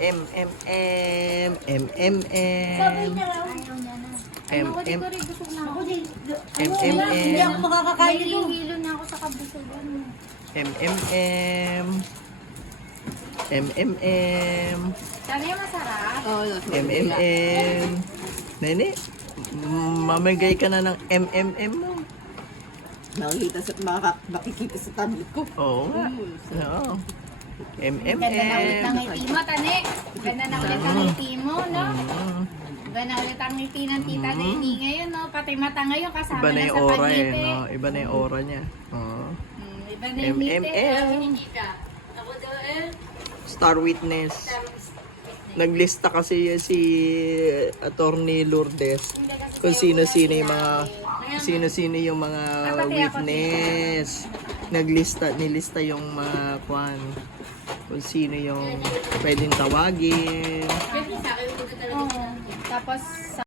Ayaw niya na. Busog na ako. Hindi ako makakakain ito. Hilo na ako sa kabusugan. Sana yung masarap. Nene, mamagay ka na ng mo. Makikita sa tablet ko. Oo nga. Oo. Ganda na ulit ng ngiti mo, Tane. Ganda na ulit ang ngiti mo, no? Ganda na ulit ang ngiti ng tita Nene ngayon, no? Pati mata ngayon kasama Iba na na yung sa aura pagngiti. no? Iba na yung aura niya. Oo. Iba na yung ngiti. Star Witness. Naglista kasi si Attorney Lourdes kung sino-sino yung mga witness. Nilista yung mga kung sino yung pwedeng tawagin. Oo. Tapos